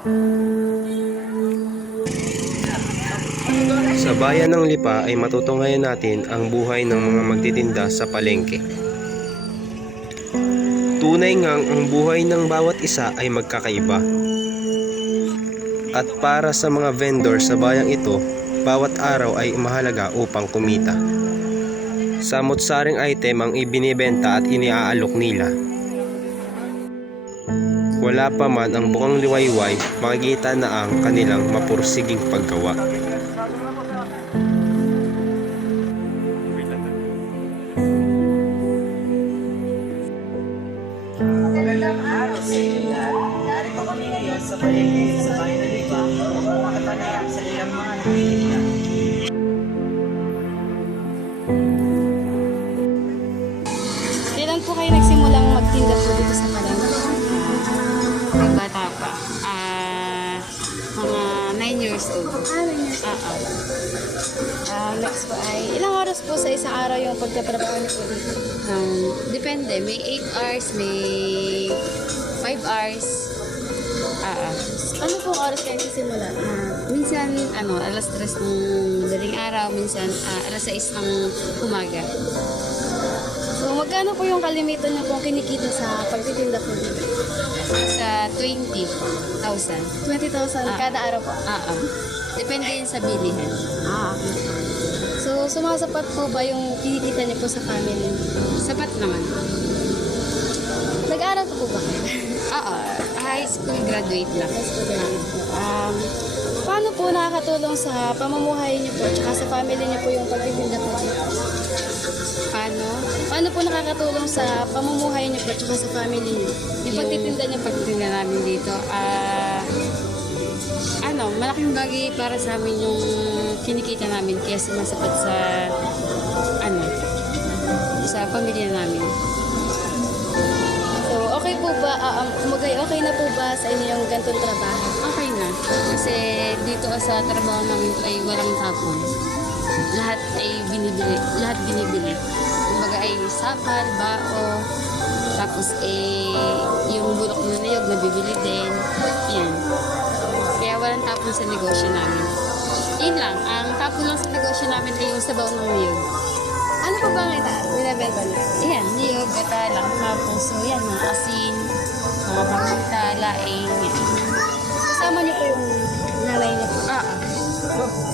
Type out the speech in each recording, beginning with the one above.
Sa bayan ng Lipa ay matutunghayan natin ang buhay ng mga magtitinda sa palengke. Tunay ngang ang buhay ng bawat isa ay magkakaiba. At para sa mga vendor sa bayang ito, bawat araw ay mahalaga upang kumita. Samot-saring item ang ibinibenta at iniaalok nila. Wala pa man ang bukang liwayway, makikita na ang kanilang mapursiging paggawa. Magandang araw sa inyo lahat. Narito kami ngayon sa palengke sa bayan ng Lipa upang makapanayam sa ilang mga nagtitinda. Kailan po kayo nagsimulang magtinda po dito sa palengke? Bata pa. Mga 9 years old. 9 years old. Next po ay, ilang oras po sa isang araw yung pagtatrabaho niyo po dito? Depende. May 8 hours, may 5 hours. Ano pong oras kayo nagsimula? Minsan, alas 3 ng daling araw. Minsan, alas 6 ng umaga. So, magkano po yung kalimitan niyo pong kinikita sa pagtitinda po dito? Sa 20,000. 20,000 kada araw po? Depende yun sa bilihan. Okay. So, sumasapat po ba yung kinikita niyo po sa family niyo? Sapat naman. Nag-aaral po ba kayo? High school graduate lang. Paano po nakakatulong sa pamumuhay niyo po at sa family niyo po yung pagtitinda po dito? Paano po nakakatulong sa pamumuhay niyo po at sa family niyo? Yung pagtitinda niyo po? Pagtitinda namin dito, malaking bagay para sa amin yung kinikita namin kaya sumasapat sa pamilya namin. So, okay po ba, okay na po ba sa inyo yung ganitong trabaho? Okay na. Kasi dito sa trabaho namin ay walang tapon. Lahat binibili. Kumbaga ay sapal, bao, tapos yung bulok na niyog nabibili din. Yan. Kaya walang tapon sa negosyo namin. Yun lang. Ang tapon lang sa negosyo namin ay yung sabaw ng niyog. Ano po ba ang binibenta niyo? Ayan, niyog, gata, langka, puso, yan, mga asin, mga pamunta, laing, yan. Kasama niyo po yung nanay niyo po?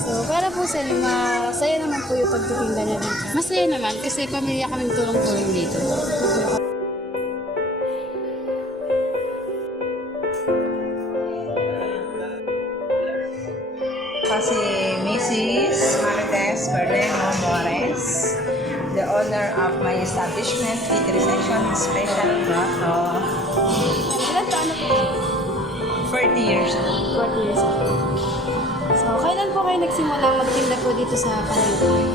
So, para po sa inyo, masaya naman po yung pagtitinda niyo dito. Masaya naman kasi pamilya kaming tulong-tulong dito. Kasi Mrs. Marites Berlemo Mores, the owner of my establishment, Eatery Section Special Grotto. Ilan taon na po? 40 years old. 40 years old. So, kailan po kayo nagsimulang magtinda po dito sa palengke?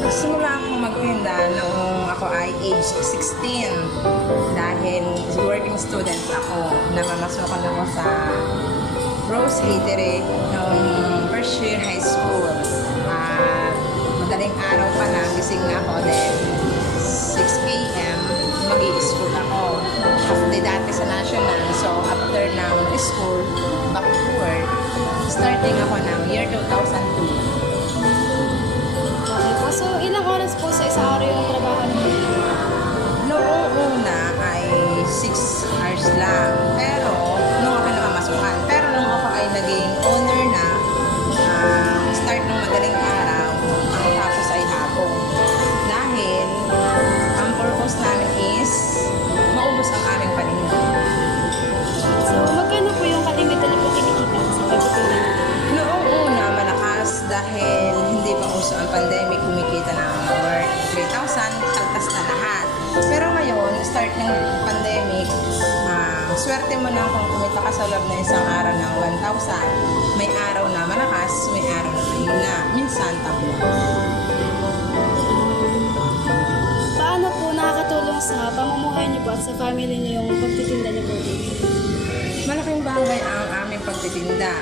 Nagsimula akong magtinda noong ako ay age 16 dahil working student ako. Namamasukan ako sa Rose Eatery noong first year high school. At madaling araw pa lang, gising na ako then 6 p.m. mag-i-school ako. Kasi dati sa national, so after ng school, back to work, starting ako ng year 2002. Okay po. So, ilang oras po sa isang araw yung trabaho niyo? Noong una ay 6 hours lang. Pero, nung ako namamasukan. Pero nung ako ay naging owner na, start ng madaling araw, ang tapos ay hapon. Dahil, ang purpose namin is, maubos ang aming paninda. So, magkano po yung kalimitan niyo po kinikita sa pagtitinda niyo? Noong una, malakas dahil hindi pa uso ang pandemic, kumikita ng worth 3,000, kaltas na lahat. Pero ngayon, start ng pandemic, swerte mo lang kung kumita ka sa loob ng isang araw ng 1,000. May araw na malakas, may araw na mahina. Minsan, tabla. Paano po nakakatulong sa pamumuhay niyo po at sa family niyo yung pagtitinda niyo po dito? Malaking bagay ang aming pagtitinda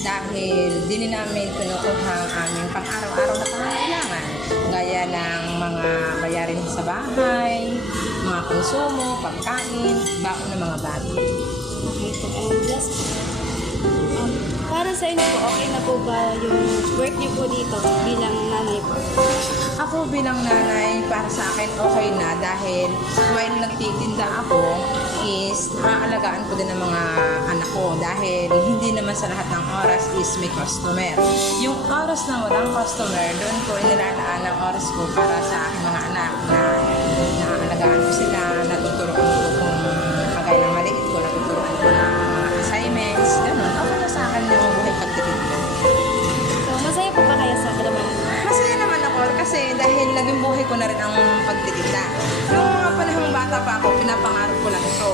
dahil din namin pinukuha ang aming pang-araw-araw na pangangailangan gaya ng mga bayarin sa bahay, mga konsumo, pagkain, baon ng mga bata. Okay po. And last Para sa inyo po, okay na po ba yung work niyo po dito bilang nanay po? Ako bilang nanay, para sa akin okay na dahil while nagtitinda ako is aalagaan ko din ang mga anak ko dahil hindi naman sa lahat ng oras is may customer. Yung oras na walang customer, doon ko inilalaan ang oras ko para sa aking mga anak na naaalagaan ko sila, natuturuan ko kung kagaya ng maliit ko, natuturuan ko ng mga assignments, gano'n. Okay na sa akin yung buhay pagtitinda. So, masaya po ba kayo sa trabaho? Masaya naman ako kasi dahil naging buhay ko na rin ang pagtitinda. Noong mga panahong bata pa ako, pinapangarap ko lang ito.